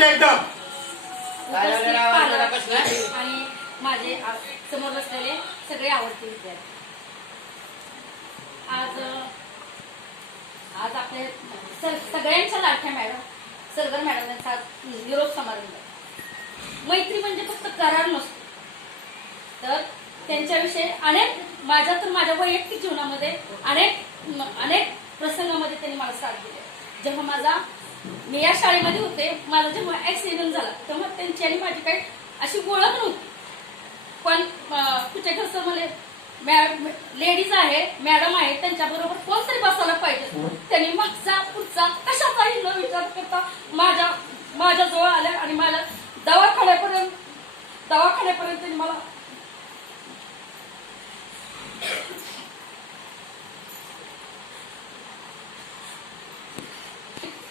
एकदम? आणि माझे आ- समोर बसलेले सगळे आवडते विद्यार्थी. आज अ, आज आपले स- सगळ्यांच्या लाडक्या मॅडम सरदार मॅडम यांचा आज निरोप समारंभ आहे. मैत्री म्हणजे फक्त करार नसतो. तर त्यांच्याविषयी अनेक माझ्या तर माझ्या वैयक्तिक जीवनामध्ये अनेक म- अनेक प्रसंगामध्ये त्यांनी मला साथ दिली जेव्हा माझा मी या शाळेमध्ये होते. माझा जेव्हा ऍक्सिडेंट झाला तेव्हा त्यांची आणि माझी काही अशी ओळख नव्हती. पण कुठे कसं मला लेडीज आहे मॅडम आहे त्यांच्या बरोबर कोणतरी बसायला पाहिजे. त्यांनी मागचा पुढचा कशाचाही न विचार करता माझ्या माझ्या जवळ आल्या आणि मला दवाखान्यापर्यंत दवाखान्यापर्यंत त्यांनी मला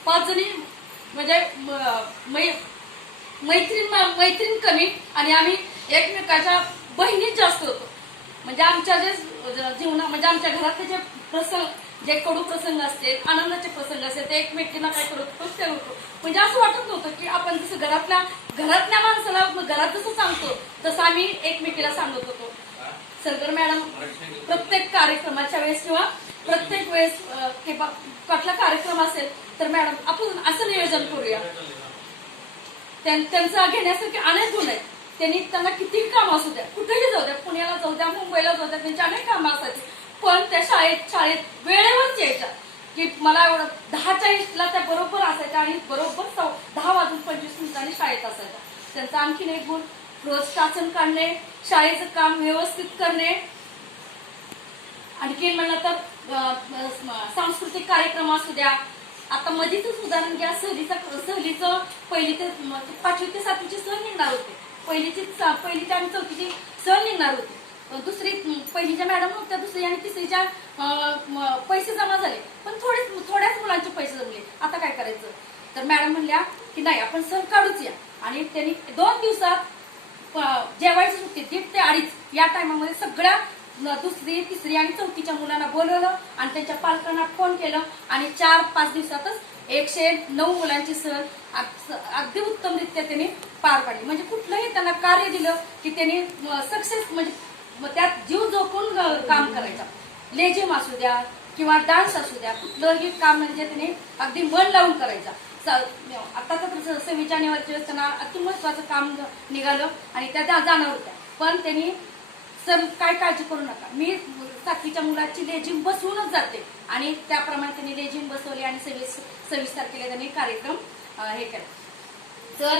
पाच जणी म्हणजे मै- मैत्रीण मैत्रीण कमी आणि आम्ही एकमेकाच्या बहिणीत जास्त होतो म्हणजे आमच्या जे जीवना म्हणजे आमच्या घरातले जे प्रसंग जे कडू प्रसंग असतील आनंदाचे प्रसंग असतील ते एकमेकींना काय करत होतो ते होतो. म्हणजे असं वाटत नव्हतं की आपण जसं घरातल्या घरातल्या माणसाला घरात जसं सांगतो तसं आम्ही एकमेकीला सांगत होतो. सरगर मॅडम प्रत्येक कार्यक्रमाच्या वेळेस किंवा प्रत्येक वेळेस अं, किंवा कुठला कार्यक्रम असेल तर मॅडम आपण असं नियोजन करूया. त्यांचा घेण्यासारखे अनेक गुण आहेत. त्यांनी त्यांना किती काम असू द्या कुठेही जाऊ द्या पुण्याला जाऊ द्या मुंबईला जाऊ द्या त्यांची अनेक कामं असायची. पण त्या शाळेत शाळेत वेळेवरच यायच्या. की मला एवढं दहा चाळीसला त्या बरोबर असायच्या आणि बरोबर दहा वाजून पंचवीस मिनिटांनी शाळेत असायच्या. त्यांचा आणखीन एक गुण रोज शासन काढणे शाळेचं काम व्यवस्थित करणे. आणखीन म्हणलं तर सांस्कृतिक कार्यक्रम असू द्या आता मधीच उदाहरण घ्या. सहलीचा सहलीचं पहिली ते पाचवी ते सातवीची सहल निघणार होते. पहिलीची पहिली ते आणि चौथीची सहल निघणार होती. दुसरी पहिलीच्या मॅडम होत्या दुसरी आणि तिसरीच्या अं, पैसे जमा झाले. पण थोडेच थोड्याच मुलांचे पैसे जमले. आता काय करायचं? तर मॅडम म्हणल्या की नाही आपण सहल काढूच या. आणि त्यांनी दोन दिवसात जेवायची सुट्टी दीड ते अडीच या टायमामध्ये सगळ्या दुसरी तिसरी आणि चौथीच्या मुलांना बोलवलं आणि त्यांच्या पालकांना फोन केलं आणि चार पाच दिवसातच एकशे नऊ मुलांची सहल अगदी उत्तमरित्या त्यांनी पार पाडली. म्हणजे कुठलंही त्यांना कार्य दिलं की त्यांनी सक्सेस म्हणजे त्यात जीव जोखून काम करायचं. लेझिम असू द्या किंवा डान्स असू द्या कुठलंही काम म्हणजे त्यांनी अगदी मन लावून करायचा. स- आता तर सव्वीस जानेवारीच्या वेळेस त्यांना अतिमहत्वाचं काम निघालं आणि त्या जाणार होत्या. पण त्यांनी सर काय काळजी करू नका. मी सातवीच्या मुलाची लेझिम बसवूनच जाते. आणि त्याप्रमाणे त्यांनी लेझिम बसवली आणि सव्वीस सव्वीस तारखेला त्यांनी कार्यक्रम हे केला. तर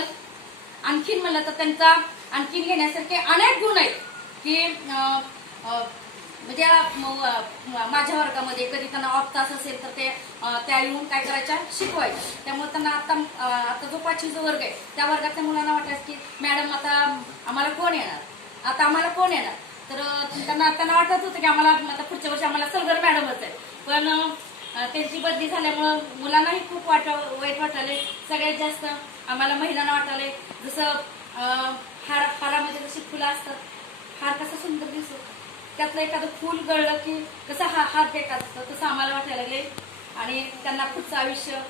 आणखीन म्हणलं तर त्यांचा आणखीन घेण्यासारखे अनेक गुण आहेत की म्हणजे माझ्या वर्गामध्ये कधी त्यांना ऑफ तास असेल तर ते त्या येऊन काय करायच्या? शिकवायच्या. त्यामुळे त्यांना आता आता जो पाचवीचा वर्ग आहे त्या वर्गातल्या मुलांना वाटायचं की मॅडम आता आम्हाला कोण येणार? आता आम्हाला कोण येणार? तर त्यांना त्यांना वाटत होतं की आम्हाला आता पुढच्या वर्षी आम्हाला सलगर मॅडमच आहे. पण त्यांची बदली झाल्यामुळं मुलांनाही खूप वाट वाईट वाटायले. सगळ्यात जास्त आम्हाला महिलांना वाटायले. जसं हार हारामध्ये जशी फुलं असतात हार कसा सुंदर दिसतो. त्यातलं एखादं फूल गळलं की कसं हा हार बेकार असतं तसं आम्हाला वाटायला लागले. आणि त्यांना पुढचं आयुष्य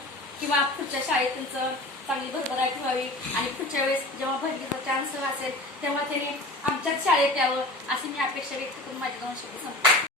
किंवा पुढच्या शाळेत त्यांचं चांगली भरभराट व्हावी. आणि पुढच्या वेळेस जेव्हा भरतीचा चान्स असेल तेव्हा त्यांनी आमच्याच शाळेत यावं अशी मी अपेक्षा व्यक्त करून माझ्या दोन शब्द संपतो